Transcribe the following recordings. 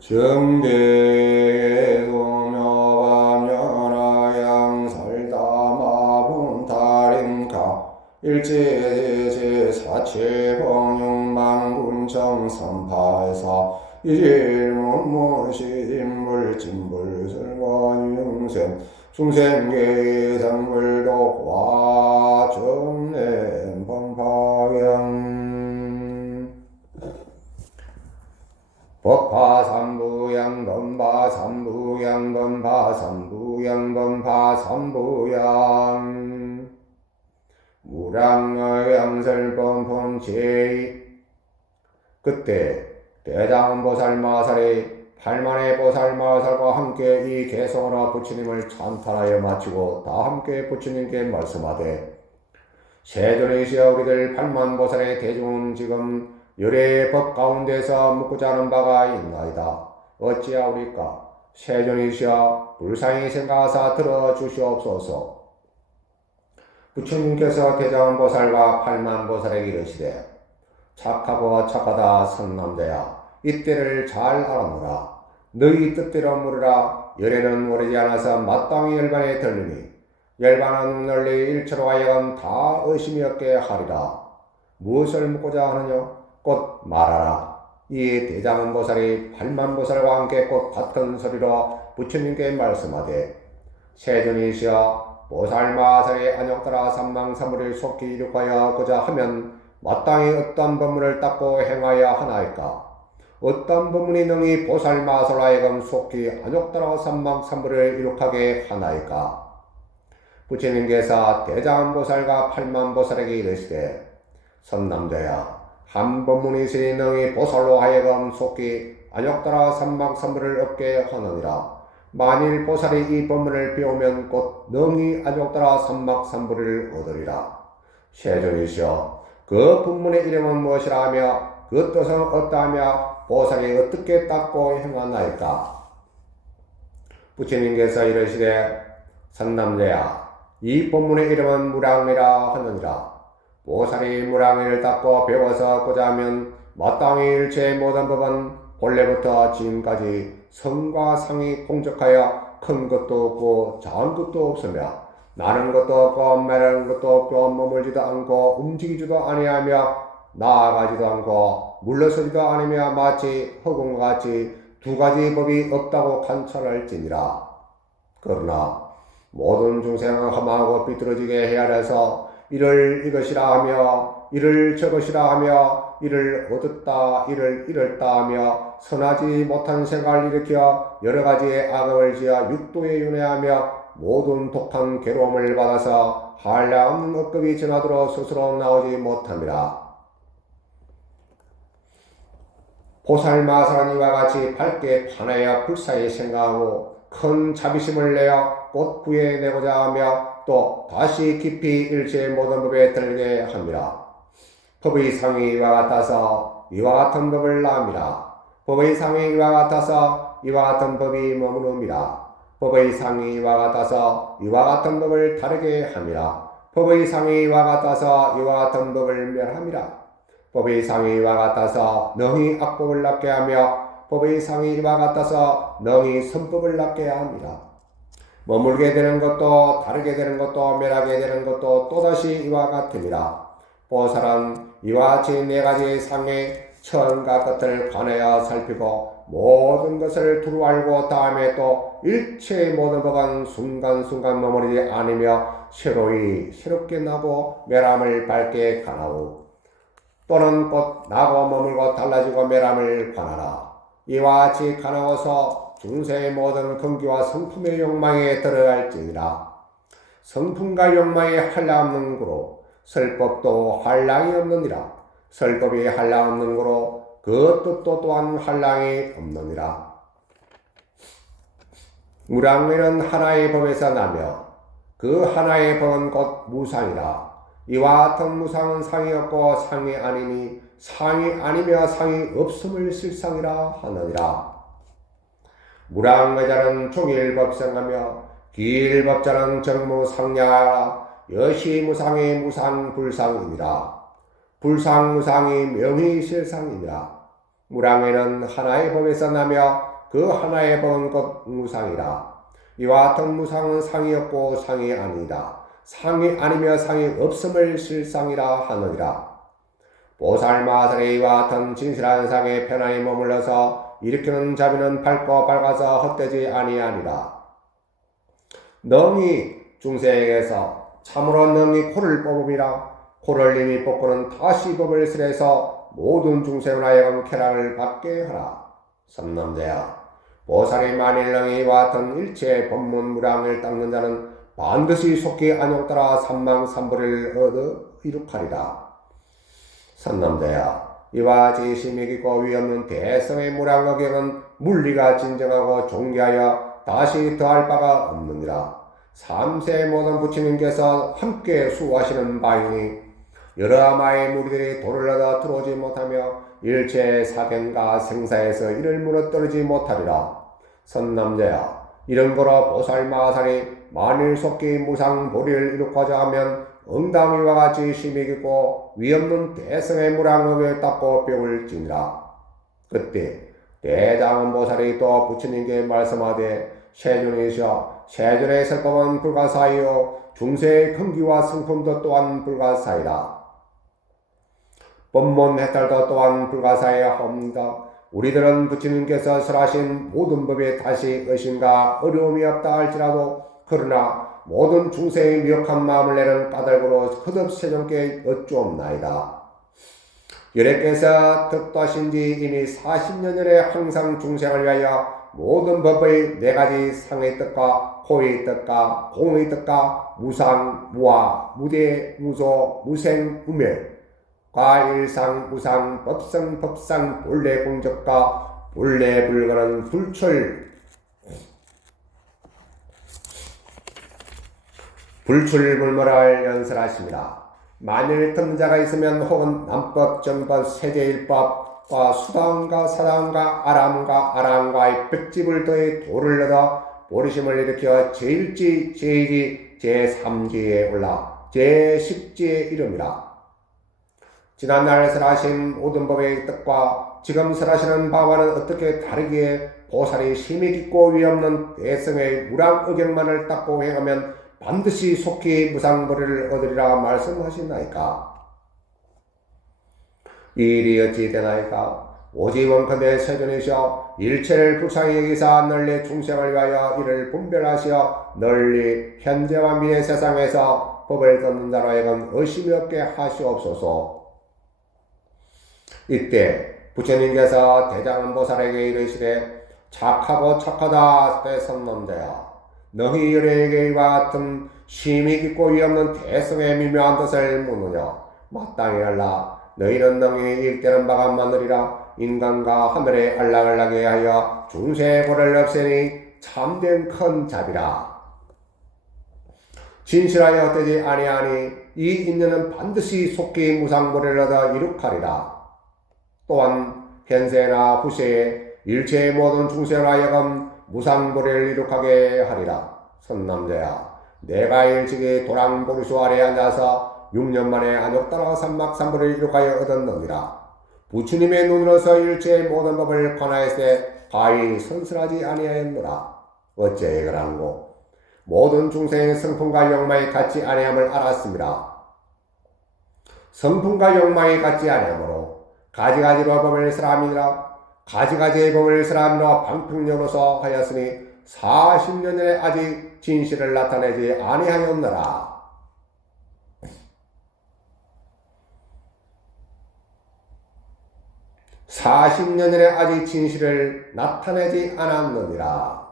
정대도묘반열하양설다마분달인가 일제제사체봉용망군정삼팔사 일일문문시진불진불설관융생 중생계상물독화 정례방파경 법파삼부양 범파삼부양 범파삼부양 범파삼부양 무량양설범폰 제2 그때 대장보살마살이 8만의 보살마살과 함께 이 개성하라 부처님을 찬탄하여 마치고 다 함께 부처님께 말씀하되 세존이시여 우리들 8만 보살의 대중은 지금 열의 법 가운데서 묻고자 하는 바가 있나이다. 어찌하오리까? 세존이시여 불쌍히 생각하사 들어주시옵소서. 부처님께서 대장보살과 8만 보살에게 이르시되 착하고 착하다 선남자야 이때를 잘 알아노라. 너희 뜻대로 물으라. 열에는 오래지 않아서 마땅히 열반에 들리니 열반은 널리 일처로 하여금 다 의심이 없게 하리라. 무엇을 묻고자 하느냐? 곧 말하라. 이 대장보살이 8만 보살과 함께 곧 같은 소리로 부처님께 말씀하되 세존이시여 보살마살의 안욕따라 삼망삼무를 속히 이룩하여 고자 하면 마땅히 어떤 법문을 닦고 행하여 하나이까? 어떤 법문이 능히 보살마살 하여금 속히 안욕따라 삼망삼무를 이룩하게 하나이까? 부처님께서 대장보살과 8만 보살에게 이르시되 선남자야 한 법문이 있으니 능히 보살로 하여금 속히 안욕따라 삼망삼무를 얻게 하느니라. 만일 보살이 이 법문을 배우면 곧 능히 안욕따라 삼망삼무를 얻으리라. 세존이시여 그 법문의 이름은 무엇이라 하며 그 뜻은 어떠하며 보살이 어떻게 닦고 행하나이까? 부처님께서 이르시되 선남자야 이 법문의 이름은 무량이라 하느니라. 보살이 무량의를 닦고 배워서 고자 하면 마땅히 일체의 모든 법은 본래부터 지금까지 성과 상이 공적하여 큰 것도 없고 작은 것도 없으며 나는 것도 없고 매는 것도 없고 머물지도 않고 움직이지도 아니하며 나아가지도 않고 물러서지도 않으며 마치 허공과 같이 두 가지 법이 없다고 관찰할지니라. 그러나 모든 중생은 험하고 비뚤어지게 헤아려서 이를 이것이라 하며 이를 저것이라 하며 이를 얻었다 이를 잃었다 하며 선하지 못한 생각을 일으켜 여러 가지의 악업을 지어 육도에 윤회하며 모든 독한 괴로움을 받아서 한량없는 억급이 전하도록 스스로 나오지 못함이라. 보살마살은 이와 같이 밝게 판하여 불사히 생각하고 큰 자비심을 내어 곧 구해내고자 하며 또 다시 깊이 일체의 모든 법에 들게 함이라. 법의 상이 이와 같아서 이와 같은 법을 나음이라. 법의 상이 이와 같아서 이와 같은 법이 머무름이라. 법의 상이 이와 같아서 이와 같은 법을 다르게 함이라. 법의 상이 이와 같아서 이와 같은 법을 멸함이라. 법의 상이 이와 같아서 능히 악법을 낫게 하며 법의 상이 이와 같아서 능히 선법을 낫게 함이라. 머물게 되는 것도 다르게 되는 것도 멸하게 되는 것도 또다시 이와 같음이라. 보살은 이와 같이 네 가지 상의 처음과 끝을 관하여 살피고 모든 것을 두루 알고 다음에 또 일체의 모든 법은 순간순간 머무르지 않으며 새롭게 나고 멸함을 밝게 가나오. 또는 곧 나고 머물고 달라지고 멸함을 관하라. 이와 같이 가나워서 중생의 모든 근기와 성품의 욕망에 들어갈지니라. 성품과 욕망이 한량없는 고로 설법도 한량이 없느니라. 설법이 한량 없는 고로 그 뜻도 또한 한량이 없느니라. 무량의는 하나의 법에서 나며 그 하나의 법은 곧 무상이라. 이와 같은 무상은 상이 없고 상이 아니니 상이 아니며 상이 없음을 실상이라 하느니라. 무량의자는 종일법성하며 기일법자는 정무상야하라. 여시무상이 무상불상이니라. 불상무상이 명의실상이니라. 무량에는 하나의 법에서 나며 그 하나의 법은 곧 무상이라. 이와 같은 무상은 상이 없고 상이 아니다. 상이 아니며 상이 없음을 실상이라 하느니라. 보살마살의 이와 같은 진실한 상에 편안히 머물러서 일으키는 자비는 밝고 밝아서 헛되지 아니하니라. 능히 중생에게서 참으로 능히 코를 뽑음이라. 코를 이미 뽑고는 다시 법을 설해서 모든 중생을 하여금 쾌락을 받게 하라. 삼남대야, 보살이 만일 능히 이와 같은 일체 법문무량을 닦는 자는 반드시 속히 안용 따라 삼망삼보를 얻어 이룩하리라. 삼남대야, 이와 같이 심히 깊고 위없는 대성의 무량어경은 물리가 진정하고 존귀하여 다시 더할 바가 없느니라. 삼세 모든 부처님께서 함께 수호하시는 바이니 여러 아마의 무리들이 도를 얻어 들어오지 못하며 일체 사견과 생사에서 이를 무너뜨리지 못하리라. 선남자야, 이런 거로 보살마살이 만일 속히 무상보리를 이룩하자 하면 응당이와 같이 심히 깊고 위없는 대성의 무량업에 닦고 벽을 지니라. 그때 대장원보살이 또 부처님께 말씀하되 세존이시여, 세존의 설법은 불가사이요 중세의 근기와 성품도 또한 불가사이다. 법문 해탈도 또한 불가사이하옵니다. 우리들은 부처님께서 설하신 모든 법에 다시 의심과 어려움이 없다 할지라도 그러나 모든 중생의 미혹한 마음을 내는 까닭으로 거듭 세존께 여쭈옵나이다. 여래께서 득도하신 지 이미 40년 전에 항상 중생을 위하여 모든 법의 네 가지 상의 뜻과 호의 뜻과 공의 뜻과 무상, 무아, 무대, 무소, 무생, 무멸, 과일상, 무상, 법성, 법상, 본래 공적과 본래 불가는 불출불멸을 연설하십니다. 만일 듣는 자가 있으면 혹은 남법, 정법, 세제일법과 수당과 사당과 아람과 아랑과의 백집을 더해 도를 얻어 보리심을 일으켜 제1지, 제2지, 제3지에 올라 제10지에 이름이라. 지난날 설하신 모든 법의 뜻과 지금 설하시는 바와는 어떻게 다르기에 보살이 심히 깊고 위없는 대성의 무량의경만을 닦고 행하면 반드시 속히 무상보리를 얻으리라 말씀하신다니까. 이 일이 어찌 되나이까? 오직 원컨대 세존이시여, 일체를 불쌍히 여기사 널리 중생을 위하여 이를 분별하시어 널리 현재와 미래 세상에서 법을 듣는 자로 하여금 의심이 없게 하시옵소서. 이때 부처님께서 대장원보살에게 이르시되 착하고 착하다 대선놈자야, 너희 여래에게 이와 같은 심히 깊고 위없는 대성의 미묘한 뜻을 묻느냐? 마땅히 알라. 너희는 능히 일대는 바가 많으리라. 인간과 하늘의 알락알락에 하여 중생의 고를 없애니 참된 큰 자비라. 진실하여 헛되지 아니하니 이 인연은 반드시 속히 무상보리를 얻어 이룩하리라. 또한 현세나 후세에 일체의 모든 중생을 하여금 무상보리를 이룩하게 하리라. 선남자야, 내가 일찍이 도랑보리수 아래에 앉아서 6년 만에 안욕따라 삼막삼보리를 이룩하여 얻었느니라. 부처님의 눈으로서 일체의 모든 법을 관하였을 바위 선설하지 아니하였노라. 어째 그란고? 모든 중생의 성품과 욕망이 같지 아니함을 알았습니다. 성품과 욕망이 같지 아니하므로 가지가지로 법을 설함이니라. 가지가지의 법을 설함으로 방평력으로서 하였으니 40년 전에 아직 진실을 나타내지 아니하였노라. (40년) 전에 아직 진실을 나타내지 않았느니라.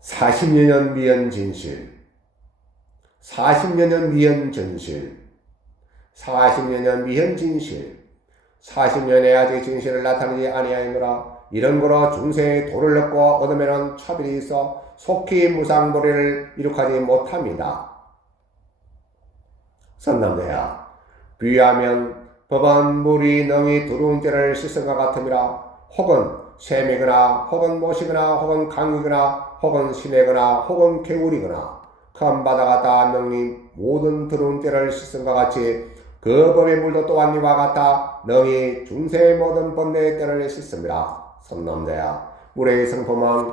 40년 전 미연 진실, 40년 전 미연 전실, 40년 전 미현 진실, 40년에 아직 진실을 나타내지 아니하였노라. 이런 거로 중생의 도를 얻고 얻으면은 차별이 있어 속히 무상보리를 이룩하지 못합니다. 선남대야, 비유하면 법은 물이 능히 두루운 때를 씻은 것 같음이라. 혹은 샘이거나 혹은 못이거나 혹은 강이거나 혹은 시내거나 혹은 개울이거나 큰 바다가 다 능히 모든 두루운 때를 씻은 것 같이 그 법의 물도 또한 이와 같아 능히 중세의 모든 번뇌의 때를 씻습니다. 선남자야, 물의 성품은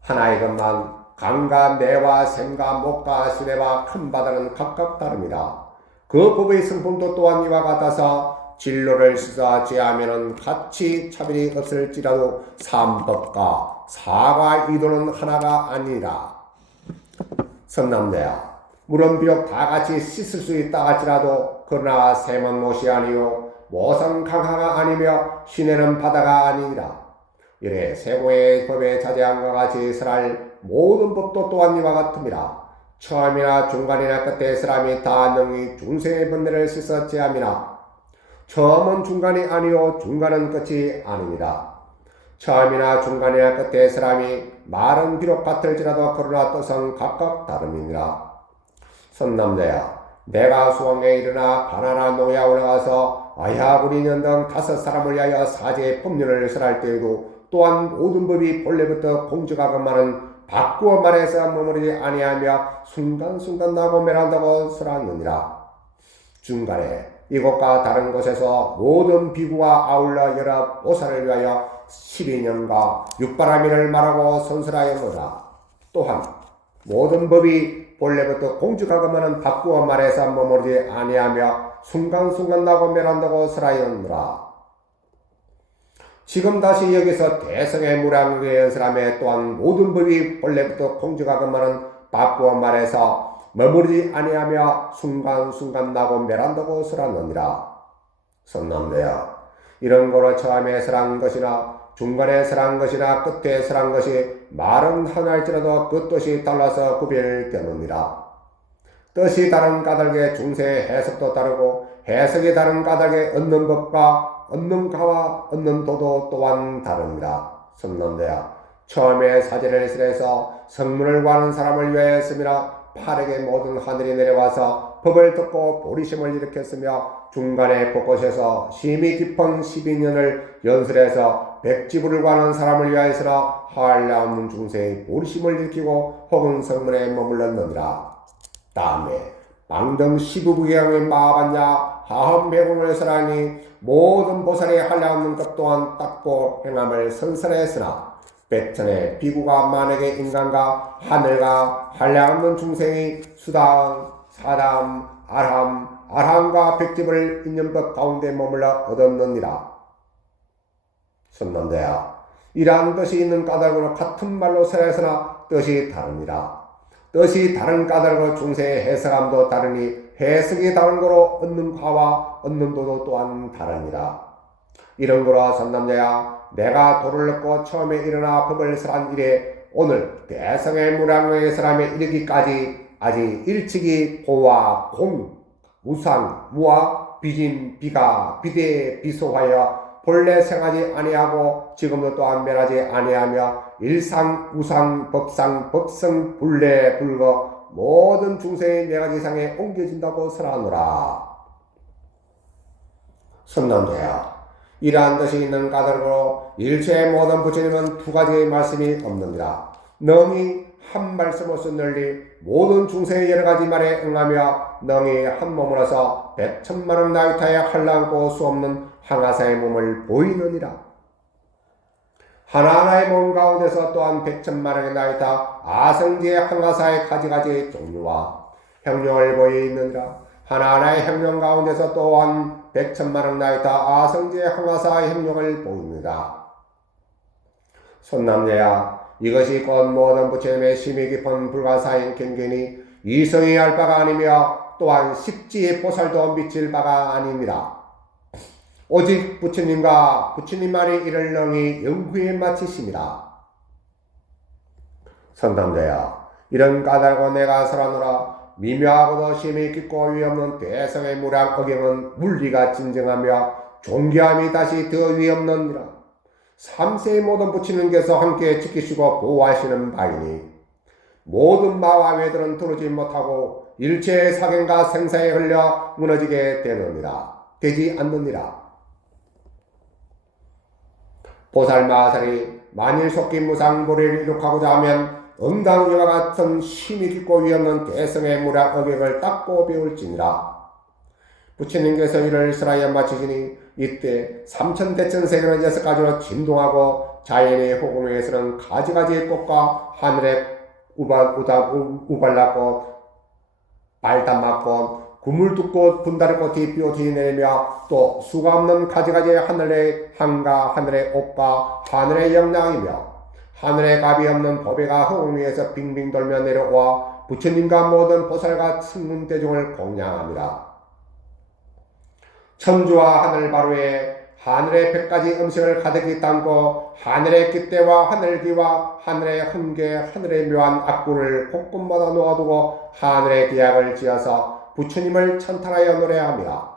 하나의 것만 강과 내와 샘과 목과 시내와 큰 바다는 각각 다릅니다. 그 법의 성품도 또한 이와 같아서 진로를 씻어 제하면은 같이 차별이 없을지라도 삼법과 사과 이도는 하나가 아니라. 선남자야, 물은 비록 다 같이 씻을 수 있다 할지라도 그러나 샘은 못이 아니요 못은 강하가 아니며 시내는 바다가 아니니라. 이래 세고의 법에 자제함과 같이 설할 모든 법도 또한 이와 같습니다. 처음이나 중간이나 끝에 사람이 다 능히 중생의 번뇌를 씻어 제함이나 처음은 중간이 아니요 중간은 끝이 아닙니다. 처음이나 중간이나 끝에 사람이 말은 비록 같을지라도 그러나 뜻은 각각 다릅니다. 선남자야, 내가 수왕에 일어나 가나나 노야 올라가서 아야부리년 등 5사람을 위하여 사제의 법률을 설할 때에도 또한 모든 법이 본래부터 공적하건만은 바꾸어 말해서 머무르지 아니하며 순간순간 나고 멸한다고 설하느니라. 중간에 이곳과 다른 곳에서 모든 비구와 아울러 여러 보살을 위하여 12년과 육바라밀을 말하고 선설하였노라. 또한 모든 법이 본래부터 공적하건만은 바꾸어 말해서 머무르지 아니하며 순간순간 나고 멸한다고 설하였노라. 지금 다시 여기서 대성의 무량국의 연설함에 또한 모든 법이 본래부터 공적하건만은 바꾸어 말해서 머무르지 아니하며 순간순간 나고 멸한다고 설하느니라. 선남자야, 이런 거로 처음에 설한 것이나 중간에 설한 것이나 끝에 설한 것이 말은 하나일지라도 그 뜻이 달라서 구별되느니라. 뜻이 다른 까닭의 중세의 해석도 다르고 해석이 다른 까닭의 얻는 법과 얻는 가와 얻는 도도 또한 다릅니다. 선남자야, 처음에 사제를 설해서 성문을 구하는 사람을 위하여 했음이라 파르게 모든 하늘이 내려와서 법을 듣고 보리심을 일으켰으며 중간에 곳곳에서 심히 깊은 12년을 연설해서 백지부를 구하는 사람을 위하여서라 한량 없는 중생의 보리심을 일으키고 혹은 성문에 머물렀느니라. 다음에 망등 시부부경의 마하반야 하함배공을 설하니 모든 보살이 한량 없는 것 또한 닦고 행함을 선설했으나 백천의 비구가 만약에 인간과 하늘과 한량 없는 중생이 수당, 사담, 아함과 백집을 인연법 가운데 머물러 얻었느니라. 선남자야, 이러한 뜻이 있는 까닭으로 같은 말로 설했으나 뜻이 다릅니다. 뜻이 다른 까닭으로 중세의 해석함도 다르니 해석이 다른 거로 얻는 과와 얻는 도도 또한 다릅니다. 이런 거로 선남자야, 내가 도를 넣고 처음에 일어나 법을 설한 이래 오늘 대성의 무량의 사람에 이르기까지 아직 일찍이 보와 공, 우상, 무와 비진, 비가, 비대, 비소하여 본래 생하지 아니하고 지금도 또한 멸하지 아니하며 일상, 우상, 법상, 법성, 불례, 불거 모든 중생의 4가지상에 옮겨진다고 설하노라. 선남자야, 이러한 뜻이 있는 까닭으로 일체의 모든 부처님은 2가지의 말씀이 없느니라. 능히 한 말씀으로서 널리 모든 중생의 여러가지 말에 응하며 능히 한 몸으로서 100,000만원 나이타에 한량고 수없는 항아사의 몸을 보이느니라. 하나하나의 몸 가운데서 또한 100,000만원의 나이타 아성지의 항아사의 가지가지 종류와 형용을 보이느니라. 하나하나의 형용 가운데서 또한 100,000만원 나이타 아성지의 항아사의 형용을 보입니다. 손남녀야, 이것이 곧 모든 부처님의 심히 깊은 불가사인 경견이 이성이 알 바가 아니며 또한 십지의 보살도 미칠 바가 아닙니다. 오직 부처님과 부처님만이 이를 능히 영구에 마치십니다. 선남자야, 이런 까닭으로 내가 설하노라. 미묘하고도 심히 깊고 위없는 대성의 무량 어경은 물리가 진정하며 존귀함이 다시 더 위없느니라. 3세의 모든 부처님께서 함께 지키시고 보호하시는 바이니 모든 마와 외들은 들어오지 못하고 일체의 사견과 생사에 흘려 무너지게 되지 않느니라. 보살마살이 만일 속기 무상보리를 이룩하고자 하면 응당 이와 같은 심히 깊고 위없는 대성의 무량 어격을 닦고 배울지니라. 부처님께서 이를 스라이에 마치시니 이때 삼천대천세계는 6가지로 진동하고 자연의 호공에서는 가지가지의 꽃과 하늘의 우발나꽃, 발단마꽃, 구물두꽃, 분다리꽃이 삐어지 내리며 또 수가 없는 가지가지의 하늘의 한가, 하늘의 옷과 하늘의 영양이며 하늘의 갑이 없는 보배가 허공 위에서 빙빙 돌며 내려와 부처님과 모든 보살과 승문대중을 공양합니다. 천주와 하늘 바로에 하늘의 100가지 음식을 가득히 담고 하늘의 깃대와 하늘기와 하늘의 흥계, 하늘의 묘한 악구를 곳곳마다 놓아두고 하늘의 기약을 지어서 부처님을 찬탄하여 노래합니다.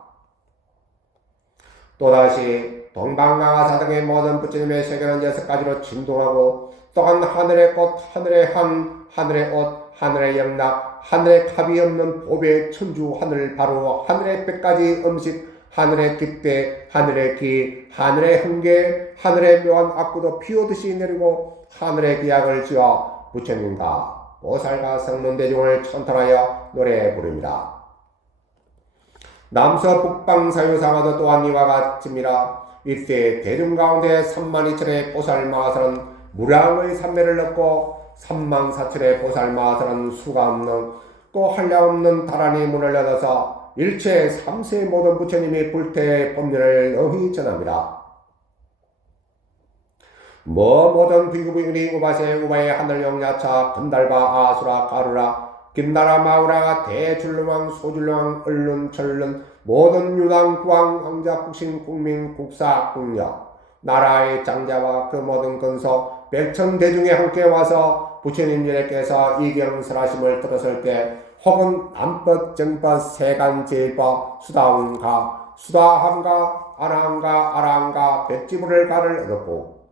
또다시 동방강화사 등의 모든 부처님의 세계는 6가지로 진동하고 또한 하늘의 꽃, 하늘의 한, 하늘의 옷, 하늘의 영락, 하늘의 값이 없는 보배, 천주, 하늘 바로, 하늘의 100가지 음식, 하늘의 깃대, 하늘의 기, 하늘의 흥계, 하늘의 묘한 악구도 피오듯이 내리고 하늘의 기약을 지어 부처님과 보살과 성문대중을 찬탄하여 노래 부릅니다. 남서 북방 사유상하도 또한 이와 같습니다. 이때 대중 가운데 32,000의 보살마하설은 무량의 삼매를 얻고 34,000의 보살마하설은 수가 없는 또 한량없는 다란히 문을 얻어서 일체 3세의 모든 부처님이 불태의 법륜을 너희 전합니다. 모든 비구비니 우바세 우바의 하늘영야차 금달바 아수라 가루라 김나라 마우라 대줄루왕 소줄루왕 얼른 철른 모든 유당 구왕 황자 국신 국민 국사 국력 나라의 장자와 그 모든 근소 백천대중에 함께 와서 부처님 예례께서 이경설하심을 들었을 때 혹은 남법, 정법, 세간, 제일법, 수다운가, 수다함가, 아랑가, 아랑가, 백지불을 가를 얻었고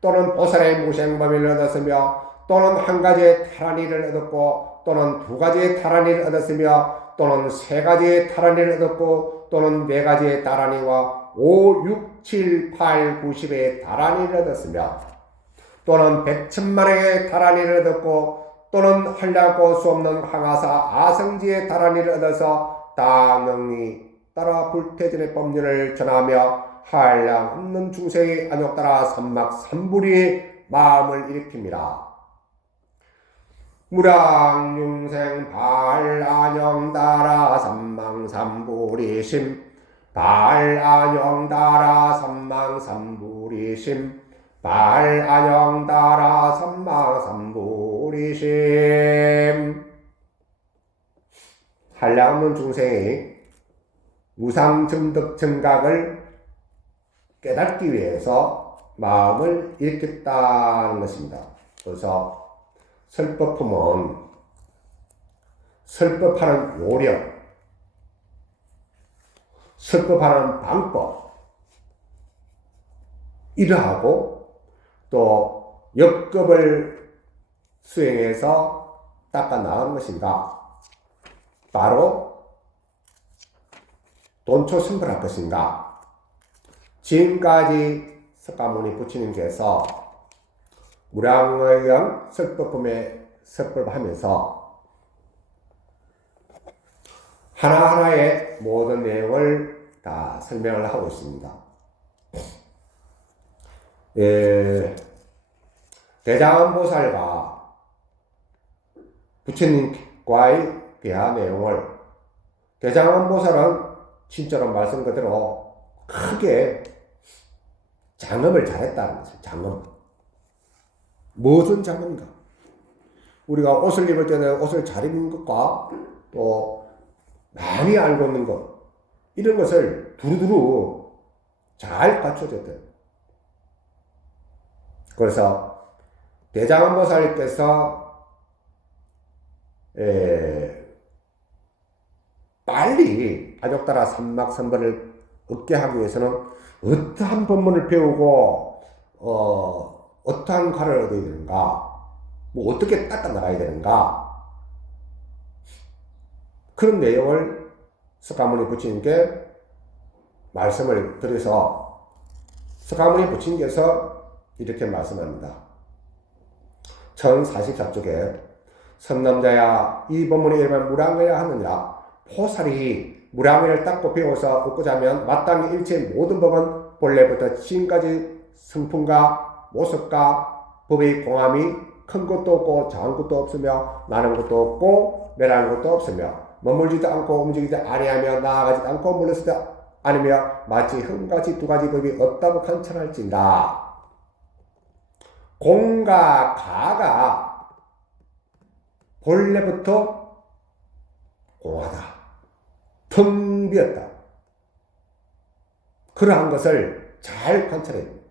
또는 보살의 무생법을 얻었으며 또는 한 가지의 타란이를 얻었고 또는 2가지의 타란이를 얻었으며 또는 3가지의 타란이를 얻었고 또는 4가지의 타란이와 5, 6, 7, 8, 90의 타란이를 얻었으며 또는 100천만의 타란이를 얻었고 또는 한량고 수 없는 항아사 아성지의 다란이를 얻어서 다능히 따라 불태전의 법륜을 전하며 한량 없는 중생의 안욕 따라 삼막삼불이 마음을 일으킵니다. 무량중생 발안영 따라 삼망삼불이심 발안영 따라 삼망삼불이심 발안영 따라 삼망삼불이심 한량없는 중생이 무상증득증각을 깨닫기 위해서 마음을 일으켰다는 것입니다. 그래서 설법품은 설법하는 요령, 설법하는 방법 이러하고 또 역급을 수행해서 닦아 나가는 것인가? 바로 돈초승불할 것인가? 지금까지 석가모니 부처님께서 무량의경 설법품에 설법하면서 하나하나의 모든 내용을 다 설명을 하고 있습니다. 대장보살과 부처님과의 대화 내용을 대장보살은 진짜로 말씀 그대로 크게 장엄을 잘했다는 것이에요. 장엄. 무슨 장엄인가? 우리가 옷을 입을 때는 옷을 잘 입는 것과 또 많이 알고 있는 것 이런 것을 두루두루 잘 갖춰졌대요. 그래서 대장보살께서 빨리 안욕따라 삼막삼벌을 얻게 하기 위해서는 어떠한 법문을 배우고 어떠한 과를 얻어야 되는가, 뭐 어떻게 닦아 나가야 되는가, 그런 내용을 석가모니 부처님께 말씀을 드려서 석가모니 부처님께서 이렇게 말씀합니다. 1044쪽에 선남자야 이 법문에 일반 무량해야 하느냐, 포살이 무량을 닦고 배워서 얻고자 하면 마땅히 일체 모든 법은 본래부터 지금까지 성품과 모습과 법의 공함이 큰 것도 없고 작은 것도 없으며 나는 것도 없고 멸하는 것도 없으며 머물지도 않고 움직이지 아니하며 나아가지도 않고 물러서지도 않으며 마치 한 가지 두 가지 법이 없다고 관찰할진다. 공과 가가 본래부터 공하다. 텅 비었다. 그러한 것을 잘 관찰해야 됩니다.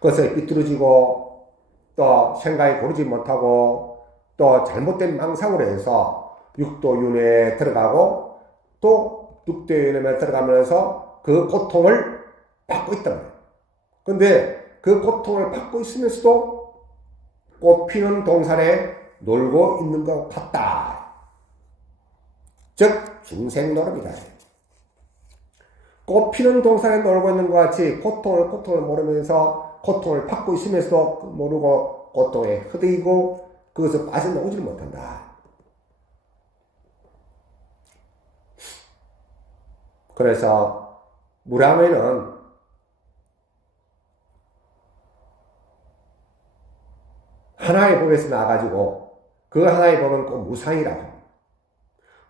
그것을 삐뚤어지고 또 생각이 고르지 못하고 또 잘못된 망상으로 해서 육도윤회에 들어가고 또 육도윤회에 들어가면서 그 고통을 받고 있단 말이에요. 근데 그 고통을 받고 있으면서도 꽃피는 동산에 놀고 있는 것 같다. 즉 중생노름이다. 꽃피는 동산에 놀고 있는 것 같이 고통을 모르면서 고통을 받고 있으면서도 모르고 고통에 흐드이고 그것을 빠져나오지를 못한다. 그래서 무량회는 하나의 법에서 나와가지고 그 하나의 법은 꼭 무상이라고.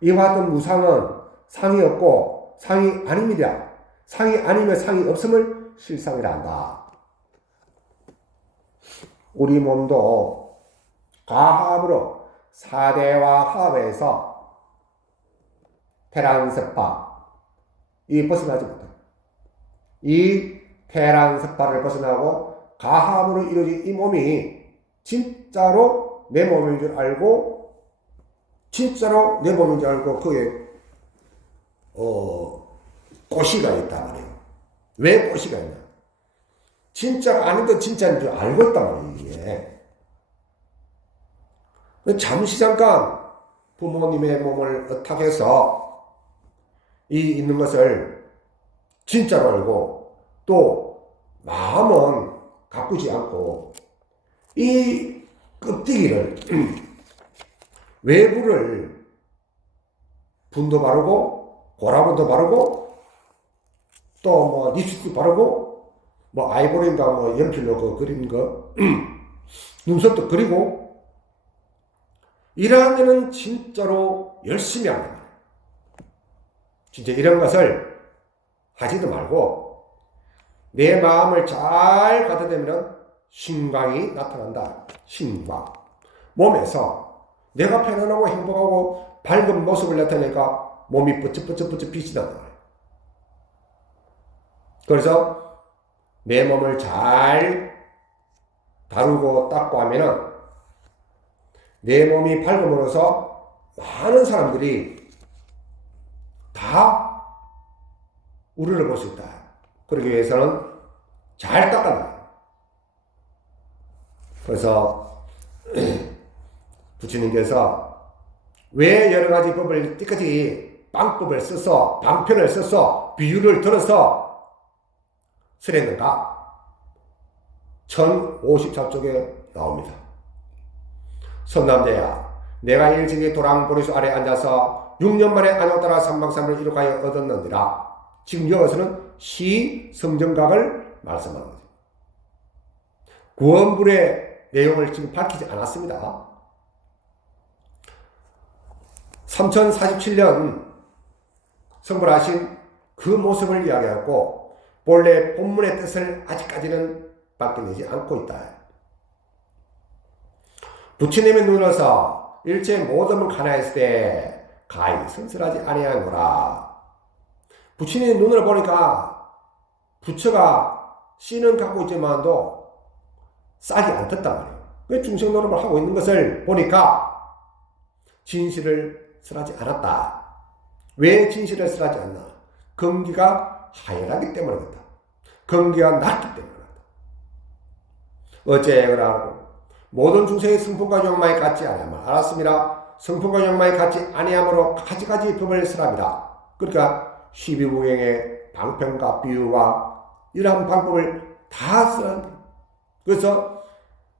이와 같은 무상은 상이 없고 상이 아닙니다. 상이 아니면 상이 없음을 실상이라 한다. 우리 몸도 가합으로 사대와 합에서 태란섭파 이 벗어나지 못해. 이 태란섭파를 벗어나고 가합으로 이루어진 이 몸이 진짜로 내 몸인 줄 알고 진짜로 내 몸인 줄 알고 그에 꼬시가 있단 말이에요. 왜 꼬시가 있냐? 진짜가 아닌데 진짜인 줄 알고 있단 말이에요. 이게. 잠시 잠깐 부모님의 몸을 어탁해서 이 있는 것을 진짜로 알고 또 마음은 가꾸지 않고 이 껍데기를 외부를 분도 바르고 고라분도 바르고 또 뭐 립스틱 바르고 뭐 아이보리인가 뭐 연필로 그 그린 거 눈썹도 그리고 이러한 데는 진짜로 열심히 하는 거예요. 진짜 이런 것을 하지도 말고 내 마음을 잘 가다대면 신광이 나타난다. 신광. 몸에서 내가 편안하고 행복하고 밝은 모습을 나타내니까 몸이 뿌쩍뿌쩍 빛이 난다. 그래서 내 몸을 잘 다루고 닦고 하면은 내 몸이 밝음으로써 많은 사람들이 다 우리를 볼 수 있다. 그러기 위해서는 잘 닦아놔. 그래서 부처님께서 왜 여러 가지 법을 띠까지 방법을 써서 방편을 써서 비유를 들어서 설했는가? 1054쪽에 나옵니다. 선남대야, 내가 일찍이 도랑보리수 아래 앉아서 6년 만에 안옥따라 삼방삼을 이룩하여 얻었느니라. 지금 여기서는 시성정각을 말씀하는 거죠. 구원불의 내용을 지금 밝히지 않았습니다. 3047년 성불하신 그 모습을 이야기하고 본래 본문의 뜻을 아직까지는 바뀌지 않고 있다. 부처님의 눈으로서 일체 모든 하나였을 때 가히 선설하지 아니하노라. 부처님의 눈을 보니까 부처가 씨는 갖고 있지만도 싹이 안 텄단 말이에요. 왜 중생노름을 하고 있는 것을 보니까 진실을 설하지 않았다. 왜 진실을 설하지 않나? 근기가 하열하기 때문에 그렇다. 근기가 낮기 때문에 그렇다. 어째 그러고 모든 중생의 성품과 욕망이 같지 아니하면 알았습니다. 성품과 욕망이 같지 아니하므로 가지가지 법을 설합니다. 그러니까 12무경의 방편과 비유와 이러한 방법을 다 쓰는. 그래서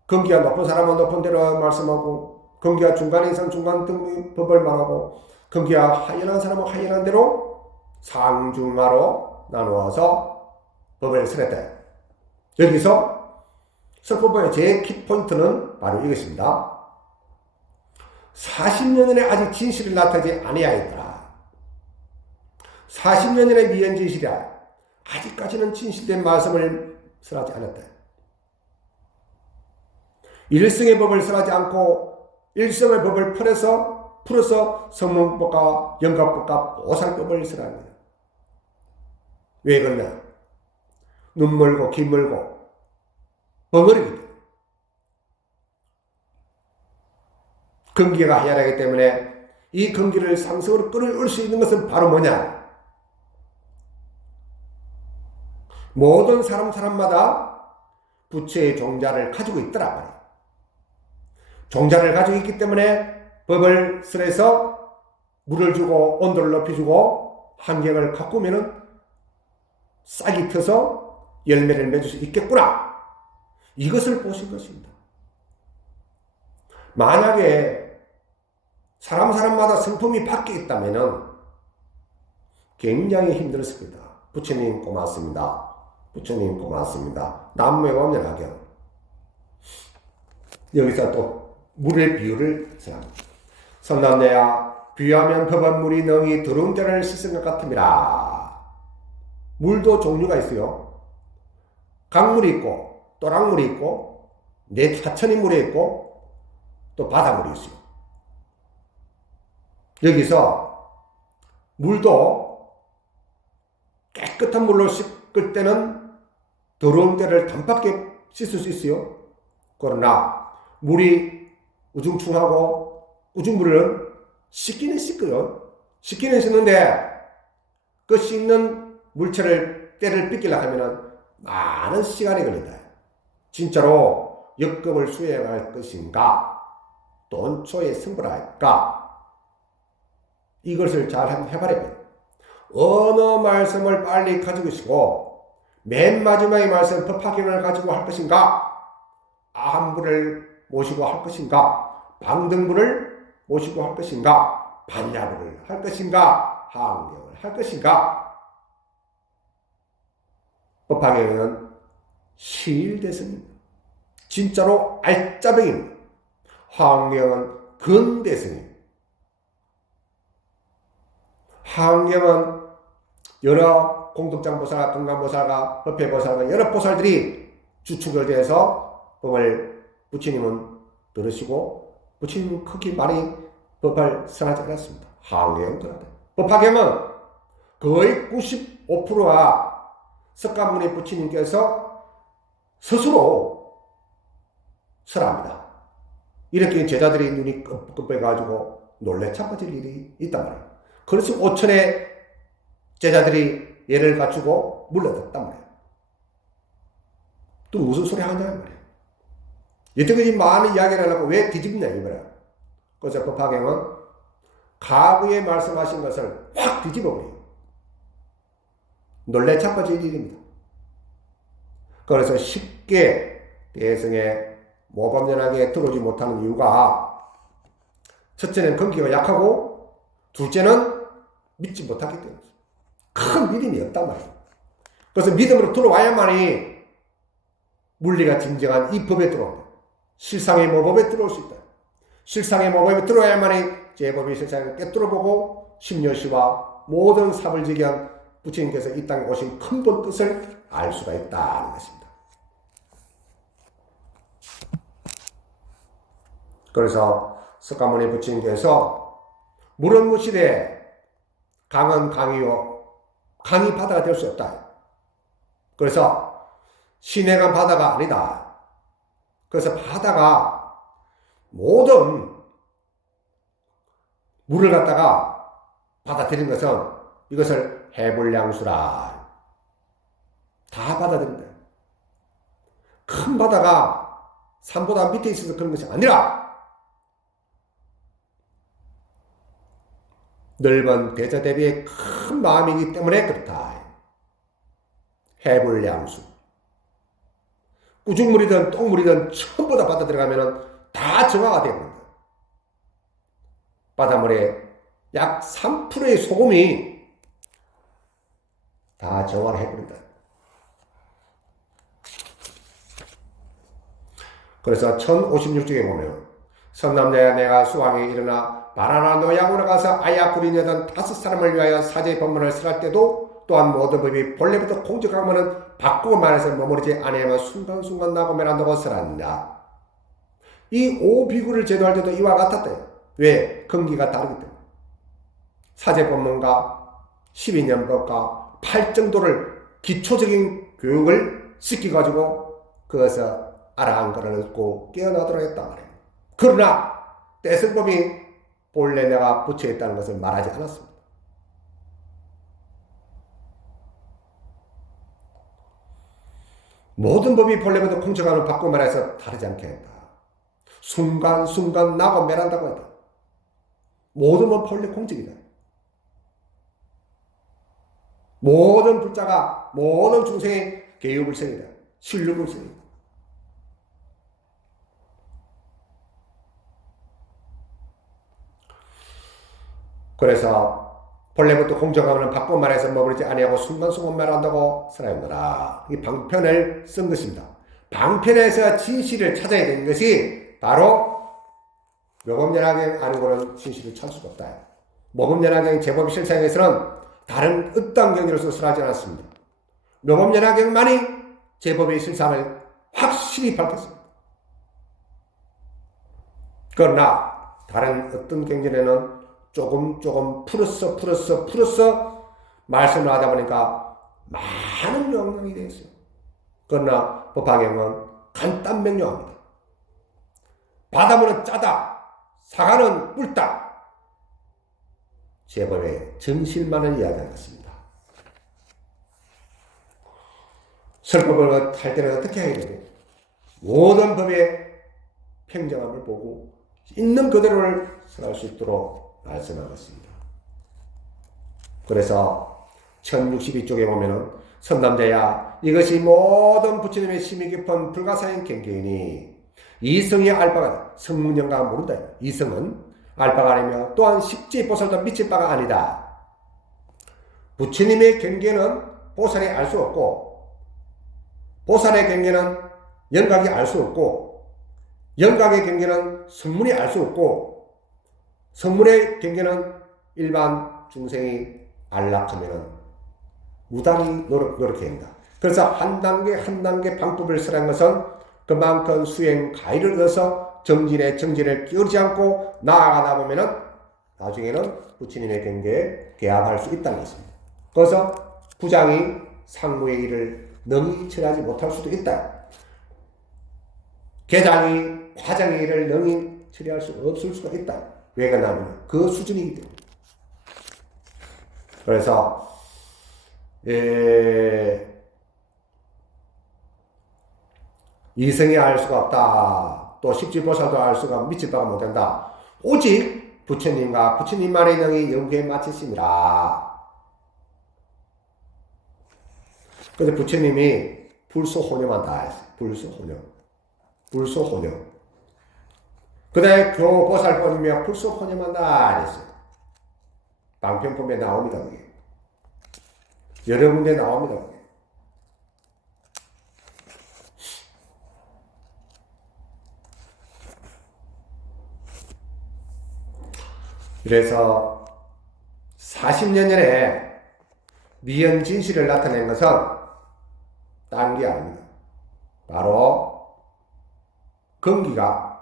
근기가 높은 사람은 높은 대로 말씀하고 근기가 중간 이상 중간 등 법을 말하고 근기가 하연한 사람은 하연한 대로 상중하로 나누어서 법을 설했다. 여기서 설법의 제 키포인트는 바로 이것입니다. 40년 전에 아직 진실을 나타내지 아니하였더라. 40년 전에 미연 진실이라 아직까지는 진실된 말씀을 설하지 않았다. 일성의 법을 설하지 않고 일성의 법을 풀어서 성문법과 영각법과 보살법을 설하는 거예요. 왜 그러냐? 눈 멀고 귀 멀고 벙어리거든. 근기가 하야하기 때문에 이 근기를 상승으로 끌어올 수 있는 것은 바로 뭐냐? 모든 사람마다 부처의 종자를 가지고 있더라 말이야. 종자를 가지고 있기 때문에 법을 설해서 물을 주고 온도를 높여주고 환경을 가꾸면은 싹이 펴서 열매를 맺을 수 있겠구나. 이것을 보신 것입니다. 만약에 사람마다 성품이 바뀌어 있다면은 굉장히 힘들었을 겁니다. 부처님 고맙습니다. 부처님 고맙습니다. 남무에 오면 하경. 여기서 또 물의 비유를 생각합니다. 선남대야 비유하면 법은 물이 능히 더러운 자를 씻은 것 같음이라. 물도 종류가 있어요. 강물이 있고 또랑물이 있고 하천이 물이 있고 또 바닷물이 있어요. 여기서 물도 깨끗한 물로 씻을 때는 더러운 데를 단박에 씻을 수 있어요. 그러나 물이 우중충하고 우중물은 씻기는 씻고요. 씻기는 씻는데 그 씻는 물체를 때를 빗기려고 하면 많은 시간이 걸린다. 진짜로 역급을 수행할 것인가? 또 온초에 승부할까? 이것을 잘 해봐야 돼요. 어느 말씀을 빨리 가지고 있고 맨 마지막에 말씀 법화경을 가지고 할 것인가? 아한부를 모시고 할 것인가? 방등부를 모시고 할 것인가? 반야부를 할 것인가? 하안경을 할 것인가? 법화경은 실대성입니다. 진짜로 알짜배기입니다. 하안경은 근대성입니다. 하안경은 여러 공덕장보살과 금강보살과 법회보살과 여러 보살들이 주축을 대해서 법을 부처님은 들으시고 부처님은 크게 많이 법을 설하지 않았습니다. 하안경은 그런데 법화경은 거의 95%가 석가모니 부처님께서 스스로 설합니다. 이렇게 제자들이 눈이 끔끔해가지고 놀래 자빠질 일이 있단 말이에요. 그래서 5천의 제자들이 예를 갖추고 물러들었단 말이에요. 또 무슨 소리 하냐 말이에요. 여태까지 많은 이야기를 하려고 왜 뒤집냐 이거야. 그래서 법화경은 과거에 말씀하신 것을 확 뒤집어버려요. 놀래 자빠질 일입니다. 그래서 쉽게 대성에 모범연하게 들어오지 못하는 이유가 첫째는 근기가 약하고 둘째는 믿지 못하기 때문이죠. 큰 믿음이 없단 말이에요. 그래서 믿음으로 들어와야만이 물리가 진정한 이 법에 들어옵니다. 실상의 모법에 들어올 수 있다. 실상의 모법에 들어와야만이 제법이 세상을 꿰뚫어보고 심려시와 모든 사불지견 부처님께서 이 땅에 오신 근본 뜻을 알 수가 있다는 것입니다. 그래서 석가모니 부처님께서 물은 무시되 강은 강이요 강이 바다가 될 수 없다. 그래서 시내가 바다가 아니다. 그래서 바다가 모든 물을 갖다가 받아들인 것은 이것을 해불량수라. 다 받아들인다. 큰 바다가 산보다 밑에 있어서 그런 것이 아니라 넓은 대자 대비의 큰 마음이기 때문에 그렇다. 해불량수. 꾸중물이든 똥물이든 전부 다 받아 들어가면 다 정화가 됩니다. 바닷물에 약 3%의 소금이 다 정화를 해버린다. 그래서 1056쪽에 보면 선남자야 내가 수왕에 일어나 바나나 노양으로 가서 아야 구린여던 5사람을 위하여 사제의 법문을 설할 때도 또한 모든 법이 본래부터 공적하면은 바꾸고 말해서 머무르지 아니하면 순간순간 나고 멸한다고 설한다. 이 오비구를 제도할 때도 이와 같았다. 왜? 근기가 다르기 때문에. 사제 법문과 12년법과 8정도를 기초적인 교육을 시켜가지고 그것을 알아한 것을 얻고 깨어나도록 했단 말이에요. 그러나 떼승법이 본래 내가 부처했다는 것을 말하지 않았습니다. 모든 법이 본래부터 공적하는 바꾸고 말해서 다르지 않게 했다. 순간순간 나고 멸한다고 했다. 모든 법 본래 공적이다. 모든 불자가 모든 중생의 개유불생이다. 신류불생이다. 그래서 본래부터 공정하면 바꿔 말해서 머무르지 아니하고 순간순간 말한다고 설하였노라. 이 방편을 쓴 것입니다. 방편에서 진실을 찾아야 되는 것이 바로 묘법연화경 아니고는 진실을 찾을 수가 없다. 묘법연화경 제법 실상에서는 다른 어떤 경지로서 설하지 않았습니다. 묘법연화경만이 제법의 실상을 확실히 밝혔습니다. 그러나 다른 어떤 경전에는 조금 풀어서 말씀을 하다 보니까 많은 영향이 되었어요. 그러나 법화경은 간단 명료합니다. 바닷물은 짜다, 사과는 뿔다. 제법의 정실만을 이야기하는 것입니다. 설법을 할 때는 어떻게 해야 되냐? 모든 법의 평정함을 보고 있는 그대로를 설할 수 있도록 말씀하겠습니다. 그래서 1062쪽에 보면은 선남자야 이것이 모든 부처님의 심히 깊은 불가사인 경계이니 이성이 알 바가 성문영가가 모른다. 이성은 알 바가 아니며 또한 십지보살도 미칠 바가 아니다. 부처님의 경계는 보살이 알 수 없고 보살의 경계는 영각이 알 수 없고 영각의 경계는 성문이 알 수 없고 성문의 경계는 일반 중생이 알락하면은 무단히 노력해야 한다. 그래서 한 단계 방법을 설한 것은 그만큼 수행 가위를 얻어서 정진을 끼우지 않고 나아가다 보면은 나중에는 부처님의 경계에 개합할 수 있다는 것입니다. 그래서 부장이 상무의 일을 능히 처리하지 못할 수도 있다. 계장이 과장의 일을 능히 처리할 수 없을 수가 있다. 왜 그러냐면 그 수준이기 때문에. 그래서 이성이 알 수가 없다. 또 십지보살도 알 수가 미칠 바가 못된다. 오직 부처님과 부처님만의 능이 영계에 마치심이라. 그래서 부처님이 불소혼여만 다 했어요. 불소혼여. 그 다음에 교보살법이며 불소혼여만 다 했어요. 방편법에 나옵니다. 그게. 여러 군데 나옵니다. 그게. 그래서 40년 전에 미연 진실을 나타낸 것은 딴 게 아닙니다. 바로 건기가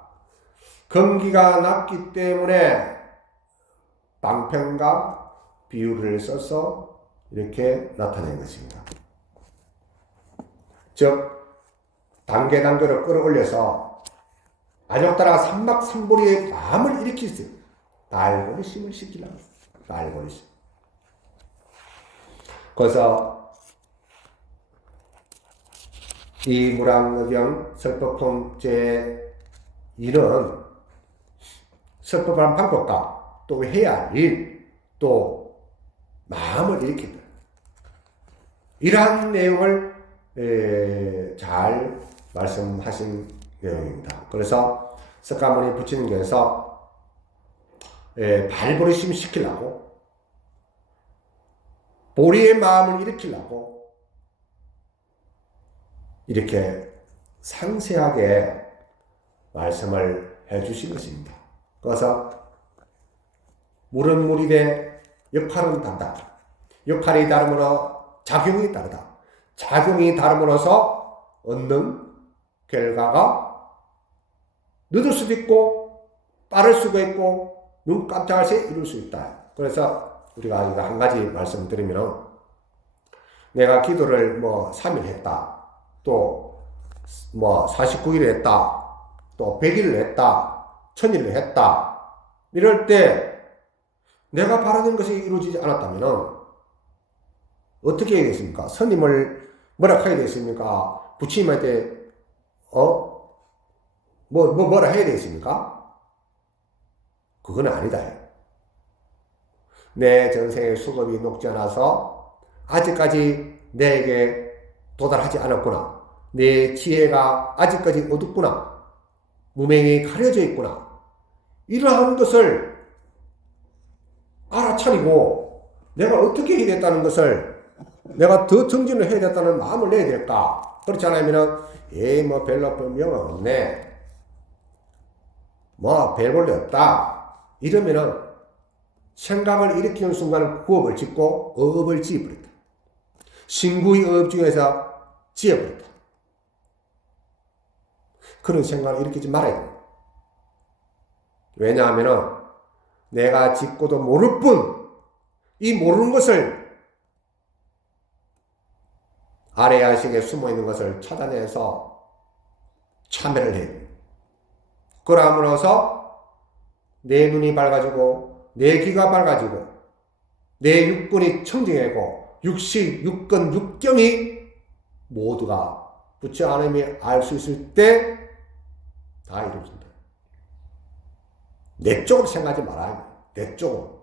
낮기 때문에 방편과 비유를 써서 이렇게 나타낸 것입니다. 즉 단계로 끌어올려서 아적다라 삼박삼보리의 마음을 일으키세요. 날고리심을 시키려고. 날고리심. 그래서 이 무량의경 설법품 제2는 설법하는 방법과 또 해야 할 일, 또 마음을 일으킨다. 이러한 내용을 잘 말씀하신 내용입니다. 그래서 석가모니 부처님께서 발버리심 시키려고, 보리의 마음을 일으키려고 이렇게 상세하게 말씀을 해주신 것입니다. 그래서 물은 물이되 역할은 다르다. 역할이 다르므로 작용이 다르다. 작용이 다름으로써 얻는 결과가 늦을 수도 있고 빠를 수도 있고 눈 깜짝할 새 이룰 수 있다. 그래서 우리가 이거 한 가지 말씀드리면, 내가 기도를 3일 했다, 또 49일 했다, 또 100일을 했다, 1000일을 했다, 이럴 때 내가 바라는 것이 이루어지지 않았다면 어떻게 해야 되겠습니까? 스님을 뭐라 해야 되겠습니까? 부처님한테 뭐라 해야 되겠습니까? 그건 아니다. 내 전생의 수급이 녹지 않아서 아직까지 내게 도달하지 않았구나. 내 지혜가 아직까지 어둡구나. 무명이 가려져 있구나. 이러한 것을 알아차리고 내가 어떻게 해야 됐다는 것을, 내가 더 정진을 해야 됐다는 마음을 내야 될까? 그렇지 않으면 별로 변명 없네, 별 볼일 없다, 이러면은 생각을 일으키는 순간 구업을 짓고 업을 지어버렸다. 신구의 업 중에서 지어버렸다. 그런 생각을 일으키지 말아야 돼. 왜냐하면 내가 짓고도 모를 뿐, 이 모르는 것을, 아래야식에 숨어있는 것을 찾아내서 참회를 해. 그러므로서 내 눈이 밝아지고 내 귀가 밝아지고 내 육근이 청정하고 육식, 육근, 육경이 모두가 부처 하나님이 알 수 있을 때 다 이루어진다. 내 쪽으로 생각하지 말아요. 내 쪽으로.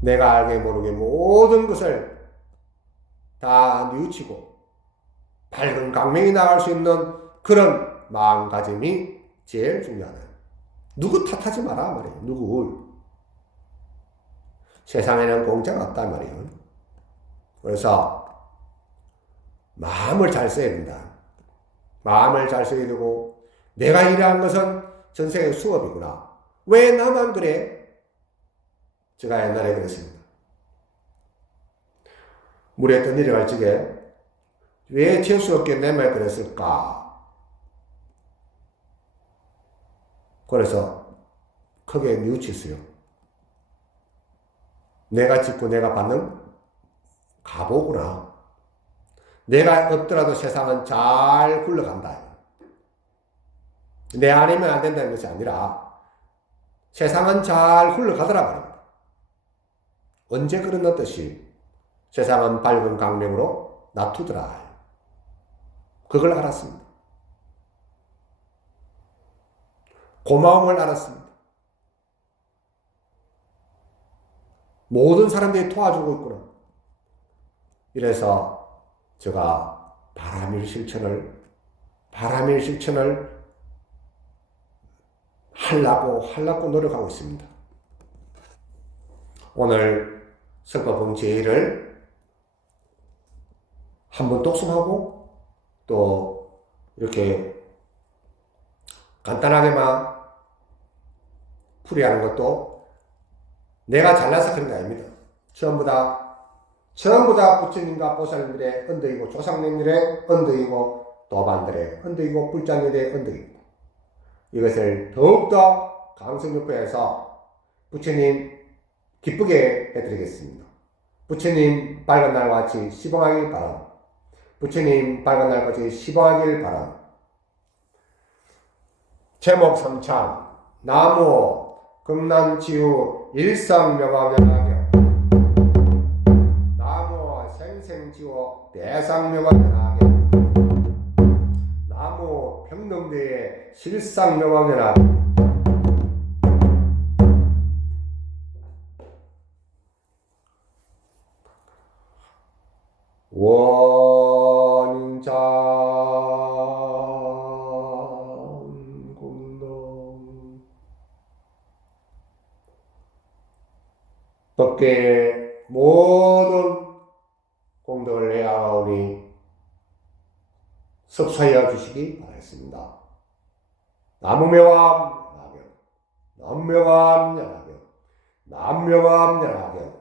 내가 알게 모르게 모든 것을 다 뉘우치고 밝은 강명이 나갈 수 있는 그런 마음가짐이 제일 중요하다. 누구 탓하지 마라 말이에요. 누구를. 세상에는 공짜가 없단 말이에요. 그래서 마음을 잘 써야 된다. 마음을 잘 써야 되고, 내가 일한 것은 전생의 수업이구나. 왜 나만 그래? 제가 옛날에 그랬습니다. 물에 떠내려갈 적에 왜 재수 없게 내 말 그랬을까? 그래서 크게 뉘우쳤어요. 내가 짓고 내가 받는 가보구나. 내가 없더라도 세상은 잘 굴러간다. 내 아니면 안 된다는 것이 아니라 세상은 잘 굴러가더라 말입니다. 언제 그런 뜻이? 세상은 밝은 강명으로 놔두더라. 그걸 알았습니다. 고마움을 알았습니다. 모든 사람들이 도와주고 있구나. 이래서 제가 바람일 실천을 하려고 노력하고 있습니다. 오늘 석가봉 제의를 한번 독송하고 또 이렇게 간단하게만 풀이하는 것도 내가 잘나서 그런 게 아닙니다. 전부 다 부처님과 보살님들의 언덕이고, 조상님들의 언덕이고, 도반들의 언덕이고, 불장님들의 언덕이고, 이것을 더욱더 강성육부해서 부처님 기쁘게 해드리겠습니다. 부처님 밝은 날같이 시봉하길 바람. 부처님 밝은 날같이 시봉하길 바람. 제목 삼찬 나무 금난지우 일상묘가면하며 나무 생생지우 대상묘가면하며 나무 평등대의 실상묘가면하며 원인장 공동 주께 모든 공덕을 내아오니 섭사하여 주시기 바라겠습니다. 남명암 연하경, 남명암 연하경, 남명암 연하경.